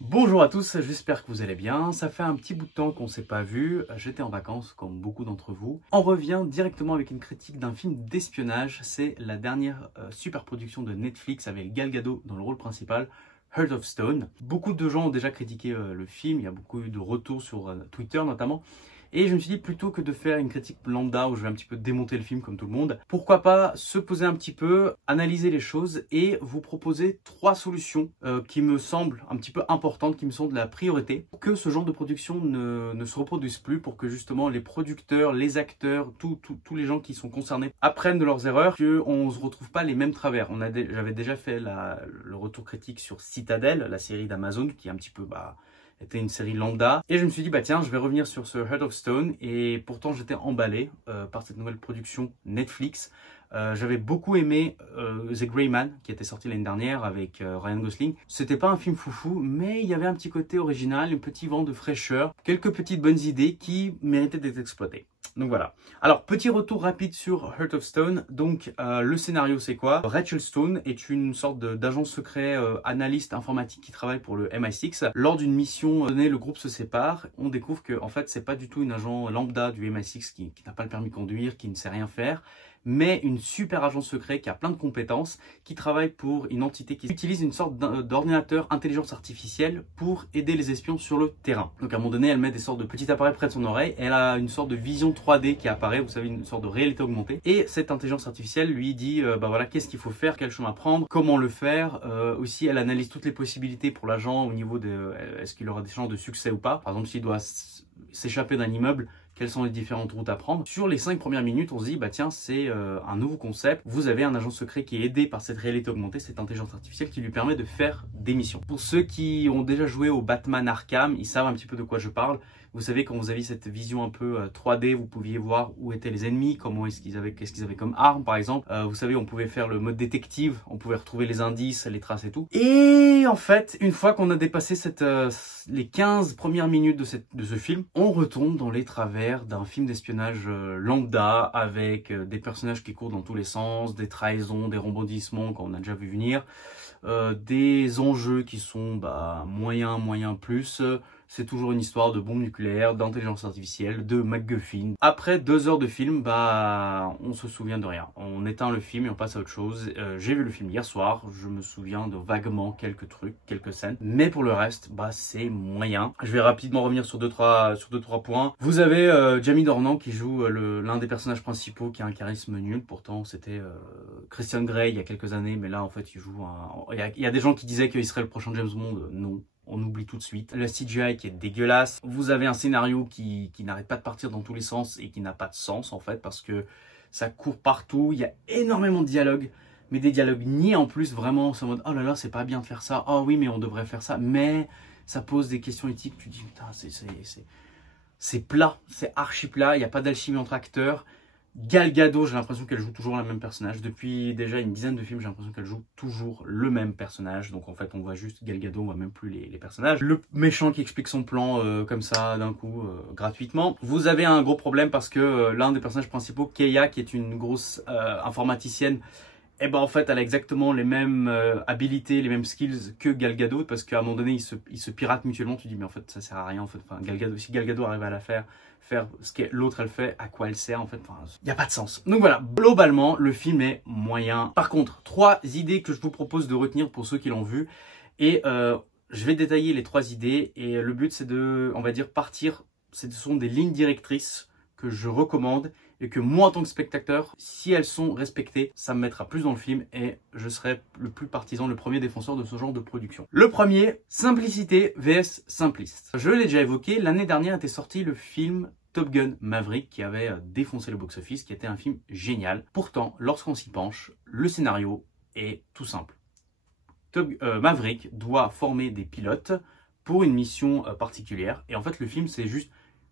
Bonjour à tous, j'espère que vous allez bien. Ça fait un petit bout de temps qu'on ne s'est pas vu. J'étais en vacances comme beaucoup d'entre vous. On revient directement avec une critique d'un film d'espionnage. C'est la dernière super production de Netflix avec Gal Gadot dans le rôle principal, Heart of Stone. Beaucoup de gens ont déjà critiqué le film, il y a beaucoup eu de retours sur Twitter notamment. Et je me suis dit, plutôt que de faire une critique lambda où je vais un petit peu démonter le film comme tout le monde, pourquoi pas se poser un petit peu, analyser les choses et vous proposer 3 solutions qui me semblent un petit peu importantes, qui me semblent de la priorité, pour que ce genre de production ne se reproduise plus, pour que justement les producteurs, les acteurs, tous les gens qui sont concernés apprennent de leurs erreurs, qu'on ne se retrouve pas les mêmes travers. J'avais déjà fait le retour critique sur Citadel, la série d'Amazon, qui est un petit peu... était une série lambda. Et je me suis dit, bah tiens, je vais revenir sur ce Heart of Stone. Et pourtant, j'étais emballé par cette nouvelle production Netflix. J'avais beaucoup aimé The Gray Man, qui était sorti l'année dernière avec Ryan Gosling. C'était pas un film foufou, mais il y avait un petit côté original, un petit vent de fraîcheur, quelques petites bonnes idées qui méritaient d'être exploitées. Donc voilà. Alors, petit retour rapide sur Heart of Stone. Donc, le scénario, c'est quoi? Rachel Stone est une sorte d'agent secret analyste informatique qui travaille pour le MI6. Lors d'une mission donnée, le groupe se sépare. On découvre que, en fait, c'est pas du tout une agent lambda du MI6 qui n'a pas le permis de conduire, qui ne sait rien faire, mais une super agent secret qui a plein de compétences, qui travaille pour une entité qui utilise une sorte d'ordinateur intelligence artificielle pour aider les espions sur le terrain. Donc à un moment donné, elle met des sortes de petits appareils près de son oreille, et elle a une sorte de vision 3D qui apparaît, vous savez, une sorte de réalité augmentée. Et cette intelligence artificielle lui dit, bah voilà, qu'est-ce qu'il faut faire, quel chemin prendre, comment le faire. Aussi, elle analyse toutes les possibilités pour l'agent au niveau de, est-ce qu'il aura des chances de succès ou pas. Par exemple, s'il doit s'échapper d'un immeuble, quelles sont les différentes routes à prendre. Sur les 5 premières minutes, on se dit, bah tiens, c'est un nouveau concept. Vous avez un agent secret qui est aidé par cette réalité augmentée, cette intelligence artificielle qui lui permet de faire des missions. Pour ceux qui ont déjà joué au Batman Arkham, ils savent un petit peu de quoi je parle. Vous savez, quand vous aviez cette vision un peu 3D, vous pouviez voir où étaient les ennemis, qu'est-ce qu'ils avaient comme arme, par exemple. Vous savez, on pouvait faire le mode détective, on pouvait retrouver les indices, les traces et tout. Et en fait, une fois qu'on a dépassé les 15 premières minutes de ce film, on retombe dans les travers d'un film d'espionnage lambda, avec des personnages qui courent dans tous les sens, des trahisons, des rebondissements qu'on a déjà vu venir, des enjeux qui sont moyen plus. C'est toujours une histoire de bombe nucléaire, d'intelligence artificielle, de MacGuffin. Après 2 heures de film, on se souvient de rien. On éteint le film et on passe à autre chose. J'ai vu le film hier soir, je me souviens de vaguement quelques trucs, quelques scènes. Mais pour le reste, c'est moyen. Je vais rapidement revenir sur deux, trois points. Vous avez Jamie Dornan qui joue l'un des personnages principaux qui a un charisme nul. Pourtant, c'était Christian Grey il y a quelques années, mais là, en fait, il joue il y a des gens qui disaient qu'il serait le prochain James Bond. Non. On oublie tout de suite. Le CGI qui est dégueulasse. Vous avez un scénario qui n'arrête pas de partir dans tous les sens et qui n'a pas de sens en fait parce que ça court partout. Il y a énormément de dialogues, mais des dialogues niais en plus. Vraiment, c'est en mode oh là là, c'est pas bien de faire ça. Oh oui, mais on devrait faire ça. Mais ça pose des questions éthiques. Tu te dis putain, c'est plat, c'est archi plat. Il n'y a pas d'alchimie entre acteurs. Gal Gadot, j'ai l'impression qu'elle joue toujours le même personnage. Depuis déjà une dizaine de films, j'ai l'impression qu'elle joue toujours le même personnage. Donc en fait, on voit juste Gal Gadot, on voit même plus les personnages. Le méchant qui explique son plan comme ça, d'un coup, gratuitement. Vous avez un gros problème parce que l'un des personnages principaux, Keia, qui est une grosse informaticienne, en fait, elle a exactement les mêmes habilités, les mêmes skills que Gal Gadot, parce qu'à un moment donné, ils se piratent mutuellement. Tu dis, mais en fait, ça sert à rien. En fait, si Gal Gadot arrive à la faire ce que l'autre elle fait, à quoi elle sert en fait, il n'y a pas de sens. Donc voilà, globalement, le film est moyen. Par contre, 3 idées que je vous propose de retenir pour ceux qui l'ont vu. Et je vais détailler les 3 idées. Et le but, c'est de, on va dire, partir. Ce sont des lignes directrices que je recommande et que moi en tant que spectateur, si elles sont respectées, ça me mettra plus dans le film et je serai le plus partisan, le premier défenseur de ce genre de production. Le premier, simplicité vs simpliste. Je l'ai déjà évoqué, l'année dernière était sorti le film Top Gun Maverick qui avait défoncé le box-office, qui était un film génial. Pourtant, lorsqu'on s'y penche, le scénario est tout simple. Maverick doit former des pilotes pour une mission particulière et en fait le film c'est juste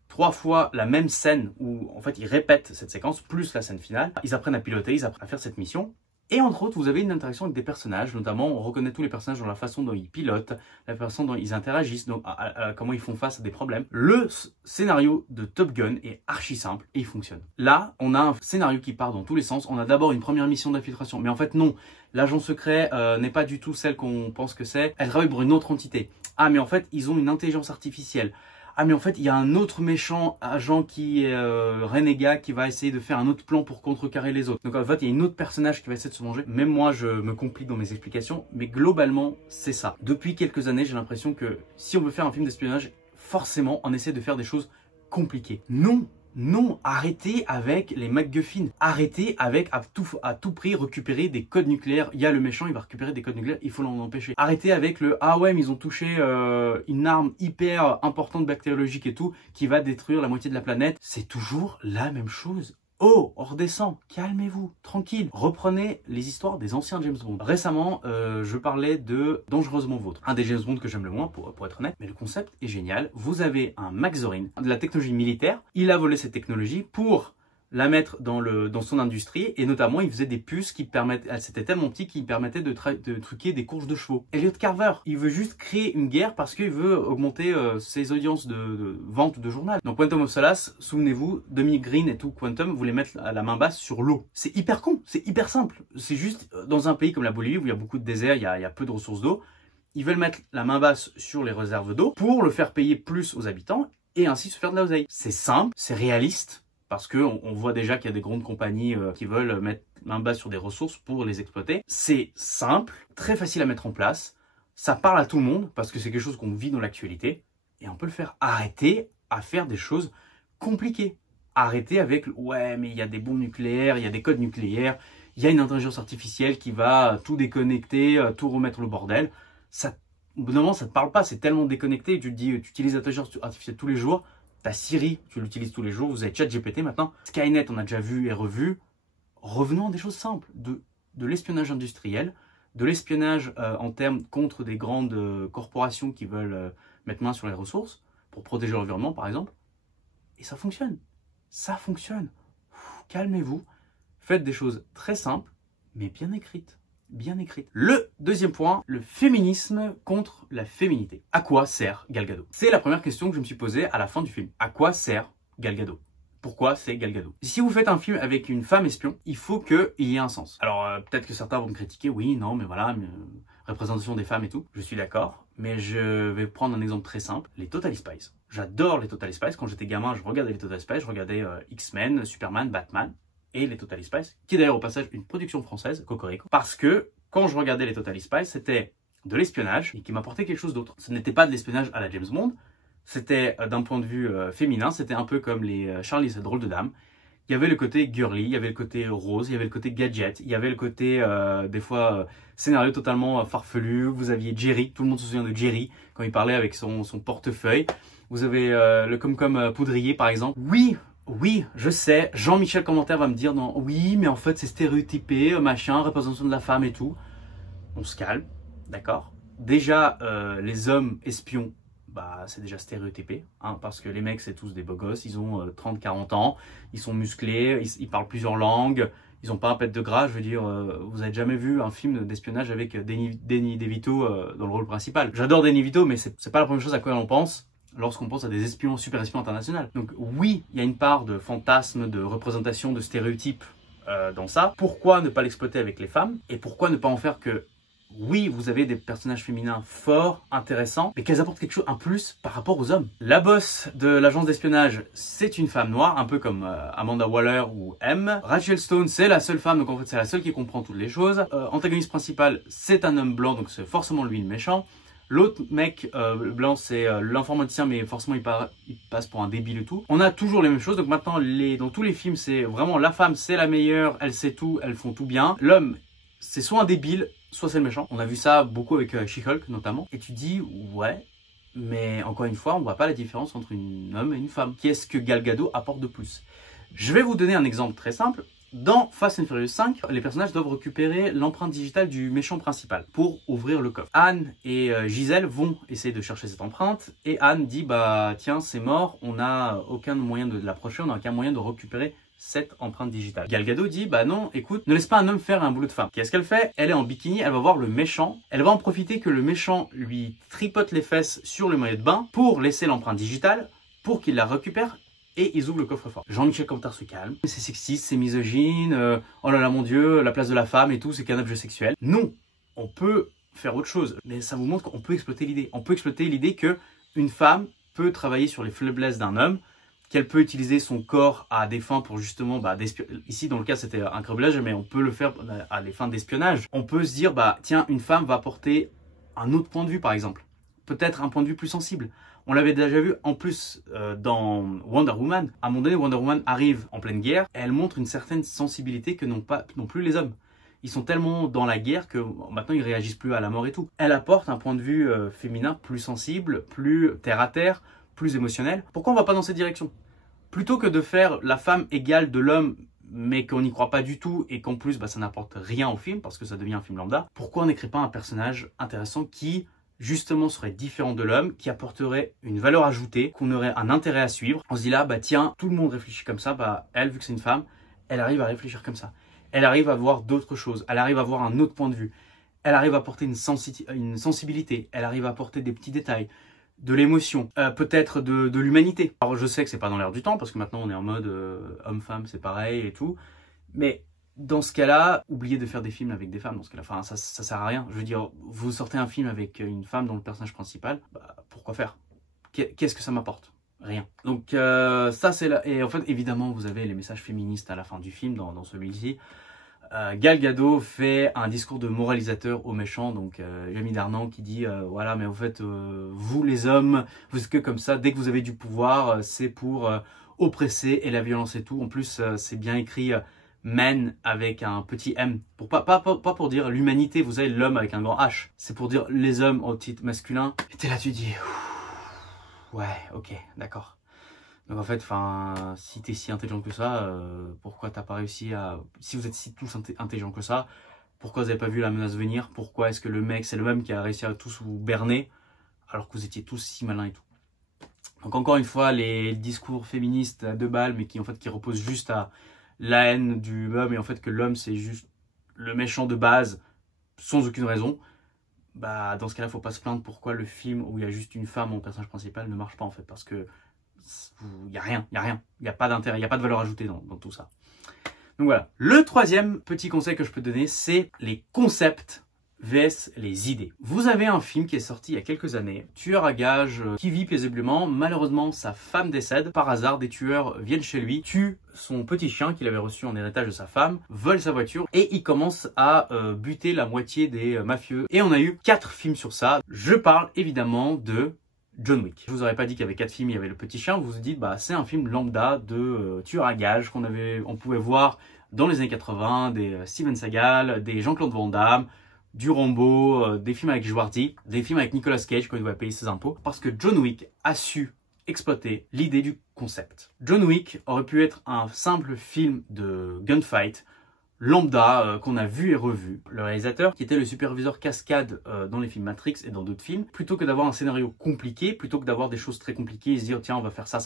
3 fois la même scène où en fait ils répètent cette séquence plus la scène finale. Ils apprennent à piloter, ils apprennent à faire cette mission. Et entre autres, vous avez une interaction avec des personnages, notamment on reconnaît tous les personnages dans la façon dont ils pilotent, la façon dont ils interagissent, donc, comment ils font face à des problèmes. Le scénario de Top Gun est archi simple et il fonctionne. Là, on a un scénario qui part dans tous les sens. On a d'abord une première mission d'infiltration, mais en fait non, l'agent secret n'est pas du tout celle qu'on pense que c'est. Elle travaille pour une autre entité. Ah mais en fait ils ont une intelligence artificielle. Ah mais en fait il y a un autre méchant agent qui est renégat qui va essayer de faire un autre plan pour contrecarrer les autres. Donc en fait il y a une autre personnage qui va essayer de se venger. Même moi je me complique dans mes explications, mais globalement c'est ça. Depuis quelques années j'ai l'impression que si on veut faire un film d'espionnage, forcément on essaie de faire des choses compliquées. Non, non, arrêtez avec les MacGuffin. Arrêtez avec à tout prix récupérer des codes nucléaires. Il y a le méchant, il va récupérer des codes nucléaires, il faut l'en empêcher. Arrêtez avec le ah ouais mais ils ont touché une arme hyper importante bactériologique et tout qui va détruire la moitié de la planète. C'est toujours la même chose. Oh, on redescend, calmez-vous, tranquille. Reprenez les histoires des anciens James Bond. Récemment, je parlais de Dangereusement Vôtre, un des James Bond que j'aime le moins, pour être honnête. Mais le concept est génial. Vous avez un Max Zorin, de la technologie militaire. Il a volé cette technologie pour la mettre dans son industrie, et notamment il faisait des puces qui permettaient, c'était tellement petit qu'il permettait de truquer des courses de chevaux. Elliot Carver, il veut juste créer une guerre parce qu'il veut augmenter ses audiences de vente de journal. Donc Quantum of Solace, souvenez-vous, Dominic Green et tout Quantum voulaient mettre la main basse sur l'eau. C'est hyper con, c'est hyper simple. C'est juste dans un pays comme la Bolivie où il y a beaucoup de désert, il y a peu de ressources d'eau, ils veulent mettre la main basse sur les réserves d'eau pour le faire payer plus aux habitants et ainsi se faire de la oseille. C'est simple, c'est réaliste. Parce qu'on voit déjà qu'il y a des grandes compagnies qui veulent mettre main basse sur des ressources pour les exploiter. C'est simple, très facile à mettre en place. Ça parle à tout le monde parce que c'est quelque chose qu'on vit dans l'actualité. Et on peut le faire. Arrêtez à faire des choses compliquées. Arrêtez avec « ouais, mais il y a des bombes nucléaires, il y a des codes nucléaires, il y a une intelligence artificielle qui va tout déconnecter, tout remettre le bordel. » Ça, au bout d'un moment, ça ne te parle pas. C'est tellement déconnecté. Tu te dis, tu utilises l'intelligence artificielle tous les jours. Ta Siri, tu l'utilises tous les jours, vous avez ChatGPT maintenant. Skynet, on a déjà vu et revu. Revenons à des choses simples, de l'espionnage industriel, de l'espionnage en termes contre des grandes corporations qui veulent mettre main sur les ressources, pour protéger l'environnement par exemple. Et ça fonctionne. Ça fonctionne. Calmez-vous. Faites des choses très simples, mais bien écrites. Bien écrite. Le deuxième point, le féminisme contre la féminité. À quoi sert Gal Gadot? C'est la première question que je me suis posée à la fin du film. À quoi sert Gal Gadot? Pourquoi c'est Gal Gadot? Si vous faites un film avec une femme espion, il faut qu'il y ait un sens. Alors peut-être que certains vont me critiquer, oui, non, mais voilà, représentation des femmes et tout. Je suis d'accord, mais je vais prendre un exemple très simple, les Totally Spies. J'adore les Totally Spies. Quand j'étais gamin, je regardais les Totally Spies, je regardais X-Men, Superman, Batman. Et les Totally Spies, qui est d'ailleurs au passage une production française, Cocorico, parce que quand je regardais les Totally Spies, c'était de l'espionnage et qui m'apportait quelque chose d'autre. Ce n'était pas de l'espionnage à la James Bond, c'était d'un point de vue féminin, c'était un peu comme les Charlie, cette drôle de dame. Il y avait le côté girly, il y avait le côté rose, il y avait le côté gadget, il y avait le côté des fois scénario totalement farfelu. Vous aviez Jerry, tout le monde se souvient de Jerry quand il parlait avec son portefeuille. Vous avez le comme Poudrier par exemple. Oui, je sais, Jean-Michel Commentaire va me dire non, oui, mais en fait c'est stéréotypé, machin, représentation de la femme et tout. On se calme, d'accord? Déjà, les hommes espions, bah c'est déjà stéréotypé, hein, parce que les mecs c'est tous des beaux gosses, ils ont 30-40 ans, ils sont musclés, ils parlent plusieurs langues, ils n'ont pas un pet de gras, je veux dire, vous avez jamais vu un film d'espionnage avec Danny DeVito dans le rôle principal. J'adore Danny DeVito, mais c'est pas la première chose à quoi on pense lorsqu'on pense à des espions, super espions internationaux. Donc oui, il y a une part de fantasme, de représentation, de stéréotypes dans ça. Pourquoi ne pas l'exploiter avec les femmes? Et pourquoi ne pas en faire que, oui, vous avez des personnages féminins forts, intéressants, mais qu'elles apportent quelque chose, un plus par rapport aux hommes. La boss de l'agence d'espionnage, c'est une femme noire, un peu comme Amanda Waller ou M. Rachel Stone, c'est la seule femme, donc en fait c'est la seule qui comprend toutes les choses. Antagoniste principal, c'est un homme blanc, donc c'est forcément lui le méchant. L'autre mec blanc, c'est l'informaticien, mais forcément il passe pour un débile et tout. On a toujours les mêmes choses, donc maintenant dans tous les films, c'est vraiment la femme, c'est la meilleure, elle sait tout, elles font tout bien. L'homme, c'est soit un débile, soit c'est le méchant. On a vu ça beaucoup avec She-Hulk notamment. Et tu dis, ouais, mais encore une fois, on voit pas la différence entre un homme et une femme. Qu'est-ce que Gal Gadot apporte de plus? Je vais vous donner un exemple très simple. Dans Fast and Furious 5, les personnages doivent récupérer l'empreinte digitale du méchant principal pour ouvrir le coffre. Anne et Gisèle vont essayer de chercher cette empreinte et Anne dit bah tiens c'est mort, on n'a aucun moyen de l'approcher, on n'a aucun moyen de récupérer cette empreinte digitale. Gal Gadot dit bah non écoute, ne laisse pas un homme faire un boulot de femme. Qu'est-ce qu'elle fait? Elle est en bikini, elle va voir le méchant, elle va en profiter que le méchant lui tripote les fesses sur le maillot de bain pour laisser l'empreinte digitale pour qu'il la récupère. Et ils ouvrent le coffre-fort. Jean-Michel Commentaire se calme. C'est sexiste, c'est misogyne. Oh là là, mon Dieu, la place de la femme et tout, c'est qu'un objet sexuel. Non, on peut faire autre chose. Mais ça vous montre qu'on peut exploiter l'idée. On peut exploiter l'idée qu'une femme peut travailler sur les faiblesses d'un homme, qu'elle peut utiliser son corps à des fins pour justement, ici dans le cas c'était un criblage, mais on peut le faire à des fins d'espionnage. On peut se dire, tiens, une femme va apporter un autre point de vue par exemple. Peut-être un point de vue plus sensible. On l'avait déjà vu en plus dans Wonder Woman. À un moment donné, Wonder Woman arrive en pleine guerre et elle montre une certaine sensibilité que n'ont plus les hommes. Ils sont tellement dans la guerre que maintenant ils réagissent plus à la mort et tout. Elle apporte un point de vue féminin plus sensible, plus terre à terre, plus émotionnel. Pourquoi on va pas dans cette direction? Plutôt que de faire la femme égale de l'homme, mais qu'on n'y croit pas du tout et qu'en plus ça n'apporte rien au film parce que ça devient un film lambda, pourquoi on n'écrit pas un personnage intéressant qui justement serait différent de l'homme, qui apporterait une valeur ajoutée, qu'on aurait un intérêt à suivre? On se dit là, tiens, tout le monde réfléchit comme ça, elle, vu que c'est une femme, elle arrive à réfléchir comme ça. Elle arrive à voir d'autres choses, elle arrive à voir un autre point de vue, elle arrive à apporter une sensibilité, elle arrive à apporter des petits détails, de l'émotion, peut-être de l'humanité. Alors je sais que c'est pas dans l'air du temps, parce que maintenant on est en mode homme-femme, c'est pareil et tout, mais dans ce cas-là, oubliez de faire des films avec des femmes, dans ce cas-là, enfin, ça sert à rien. Je veux dire, vous sortez un film avec une femme dans le personnage principal, pourquoi faire? Qu'est-ce que ça m'apporte? Rien. Donc ça c'est là. Et en fait, évidemment, vous avez les messages féministes à la fin du film, dans celui-ci. Gal Gadot fait un discours de moralisateur aux méchants, donc Jamie Darnan qui dit voilà, mais en fait vous les hommes, vous êtes que comme ça, dès que vous avez du pouvoir, c'est pour oppresser et la violence et tout. En plus c'est bien écrit men avec un petit m, pour pas pour dire l'humanité, vous savez, l'homme avec un grand H, c'est pour dire les hommes au titre masculin. Et t'es là, tu dis ouais, ok, d'accord. Donc en fait, si t'es si intelligent que ça, pourquoi t'as pas réussi à... Si vous êtes si tous intelligents que ça, pourquoi vous n'avez pas vu la menace venir? Pourquoi est-ce que le mec, c'est le même qui a réussi à tous vous berner, alors que vous étiez tous si malins et tout? Donc encore une fois, les discours féministes à deux balles, mais qui reposent juste à la haine du homme, et en fait que l'homme c'est juste le méchant de base, sans aucune raison. Dans ce cas-là, faut pas se plaindre pourquoi le film où il y a juste une femme en personnage principal ne marche pas en fait, parce que il n'y a rien, il n'y a pas d'intérêt, il n'y a pas de valeur ajoutée dans tout ça. Donc voilà, le troisième petit conseil que je peux donner, c'est les concepts vs les idées. Vous avez un film qui est sorti il y a quelques années, tueur à gages qui vit paisiblement, malheureusement sa femme décède, par hasard des tueurs viennent chez lui, tuent son petit chien qu'il avait reçu en héritage de sa femme, volent sa voiture et il commence à buter la moitié des mafieux. Et on a eu 4 films sur ça. Je parle évidemment de John Wick. Je vous aurais pas dit qu'il y avait 4 films, il y avait le petit chien, vous vous dites c'est un film lambda de tueur à gages on pouvait voir dans les années 80, des Steven Seagal, des Jean-Claude Van Damme, du Rambo, des films avec Schwarzy, des films avec Nicolas Cage quand il doit payer ses impôts, parce que John Wick a su exploiter l'idée du concept. John Wick aurait pu être un simple film de gunfight, lambda, qu'on a vu et revu. Le réalisateur, qui était le superviseur cascade dans les films Matrix et dans d'autres films, plutôt que d'avoir un scénario compliqué, plutôt que d'avoir des choses très compliquées et se dire tiens on va faire ça,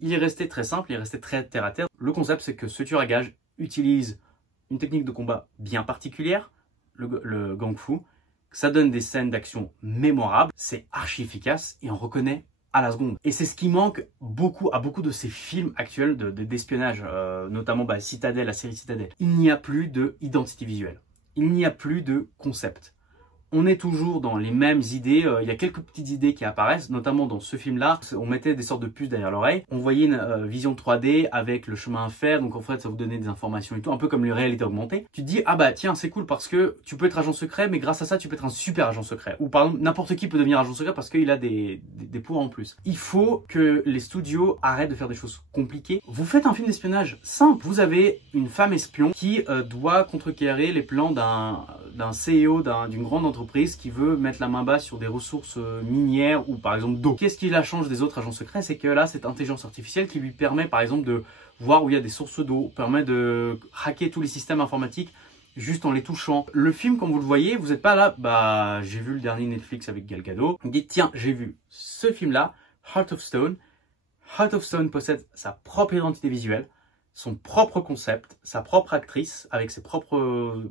il est resté très simple, il est resté très terre à terre. Le concept c'est que ce tueur à gages utilise une technique de combat bien particulière, le Kung Fu. Ça donne des scènes d'action mémorables, c'est archi efficace et on reconnaît à la seconde. Et c'est ce qui manque à beaucoup de ces films actuels d'espionnage, notamment Citadel, la série Citadel. Il n'y a plus d'identité visuelle, il n'y a plus de concept. On est toujours dans les mêmes idées, il y a quelques petites idées qui apparaissent, notamment dans ce film-là, on mettait des sortes de puces derrière l'oreille, on voyait une vision 3D avec le chemin à faire, donc en fait ça vous donnait des informations et tout, un peu comme les réalités augmentées. Tu te dis, tiens c'est cool parce que tu peux être agent secret, mais grâce à ça tu peux être un super agent secret. Ou par exemple, n'importe qui peut devenir agent secret parce qu'il a des pouvoirs en plus. Il faut que les studios arrêtent de faire des choses compliquées. Vous faites un film d'espionnage simple. Vous avez une femme espion qui doit contrecarrer les plans d'un CEO d'une grande entreprise qui veut mettre la main basse sur des ressources minières ou par exemple d'eau. Qu'est-ce qui la change des autres agents secrets? C'est que là, cette intelligence artificielle qui lui permet par exemple de voir où il y a des sources d'eau, permet de hacker tous les systèmes informatiques juste en les touchant. Le film, comme vous le voyez, vous n'êtes pas là, j'ai vu le dernier Netflix avec Gal Gadot. Vous dites, tiens, j'ai vu ce film-là, Heart of Stone. Heart of Stone possède sa propre identité visuelle, son propre concept, sa propre actrice, avec ses propres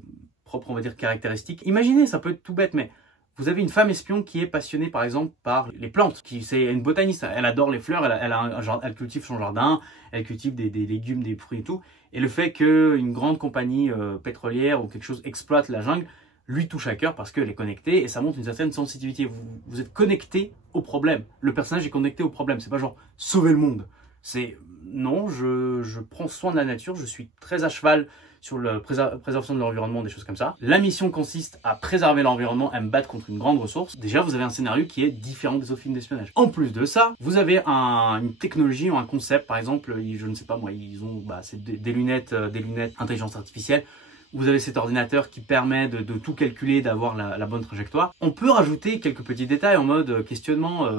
on va dire caractéristiques. Imaginez, ça peut être tout bête, mais vous avez une femme espion qui est passionnée par exemple par les plantes, c'est une botaniste, elle adore les fleurs, elle cultive son jardin, elle cultive des légumes, des fruits et tout. Et le fait qu'une grande compagnie pétrolière ou quelque chose exploite la jungle lui touche à cœur parce qu'elle est connectée et ça montre une certaine sensibilité. Vous êtes connecté au problème. Le personnage est connecté au problème. C'est pas genre sauver le monde. C'est non, je prends soin de la nature, je suis très à cheval sur la préservation de l'environnement, des choses comme ça. La mission consiste à préserver l'environnement, à me battre contre une grande ressource. Déjà, vous avez un scénario qui est différent des autres films d'espionnage. En plus de ça, vous avez une technologie ou un concept, par exemple, je ne sais pas moi, ils ont c'est des lunettes intelligence artificielle. Vous avez cet ordinateur qui permet de tout calculer, d'avoir la bonne trajectoire. On peut rajouter quelques petits détails en mode questionnement,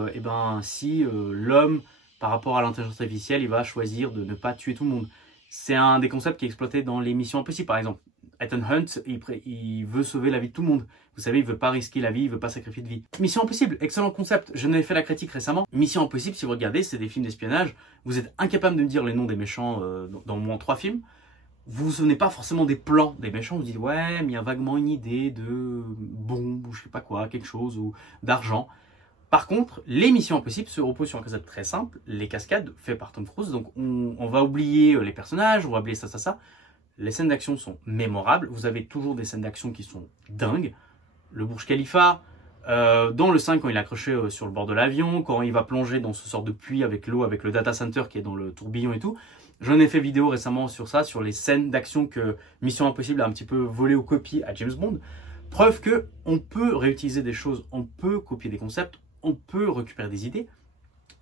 si l'homme, par rapport à l'intelligence artificielle, il va choisir de ne pas tuer tout le monde. C'est un des concepts qui est exploité dans les Missions Impossibles, par exemple. Ethan Hunt, il veut sauver la vie de tout le monde. Vous savez, il veut pas risquer la vie, il veut pas sacrifier de vie. Mission Impossible, excellent concept. Je n'avais fait la critique récemment. Mission Impossible, si vous regardez, c'est des films d'espionnage. Vous êtes incapable de me dire les noms des méchants dans au moins 3 films. Vous vous souvenez pas forcément des plans des méchants. Vous dites, ouais, mais il y a vaguement une idée de bombe ou je sais pas quoi, quelque chose, ou d'argent. Par contre, les Missions Impossibles se reposent sur un concept très simple, les cascades faites par Tom Cruise. Donc on va oublier les personnages, on va oublier ça. Les scènes d'action sont mémorables. Vous avez toujours des scènes d'action qui sont dingues. Le Burj Khalifa, dans le 5, quand il est accroché sur le bord de l'avion, quand il va plonger dans ce sort de puits avec l'eau, avec le data center qui est dans le tourbillon et tout. J'en ai fait vidéo récemment sur ça, sur les scènes d'action que Mission Impossible a un petit peu volé aux copies à James Bond. Preuve que on peut réutiliser des choses, on peut copier des concepts, on peut récupérer des idées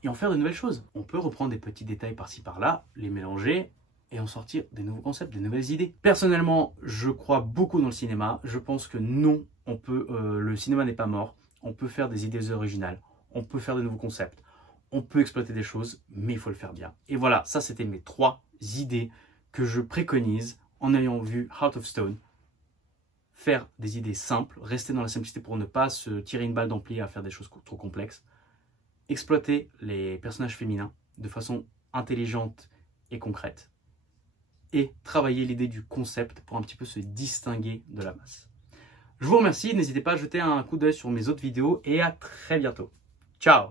et en faire de nouvelles choses. On peut reprendre des petits détails par-ci par-là, les mélanger et en sortir des nouveaux concepts, des nouvelles idées. Personnellement, je crois beaucoup dans le cinéma. Je pense que non, le cinéma n'est pas mort. On peut faire des idées originales, on peut faire de nouveaux concepts, on peut exploiter des choses, mais il faut le faire bien. Et voilà, ça c'était mes 3 idées que je préconise en ayant vu Heart of Stone. Faire des idées simples, rester dans la simplicité pour ne pas se tirer une balle dans le pied à faire des choses trop complexes. Exploiter les personnages féminins de façon intelligente et concrète. Et travailler l'idée du concept pour un petit peu se distinguer de la masse. Je vous remercie, n'hésitez pas à jeter un coup d'œil sur mes autres vidéos et à très bientôt. Ciao!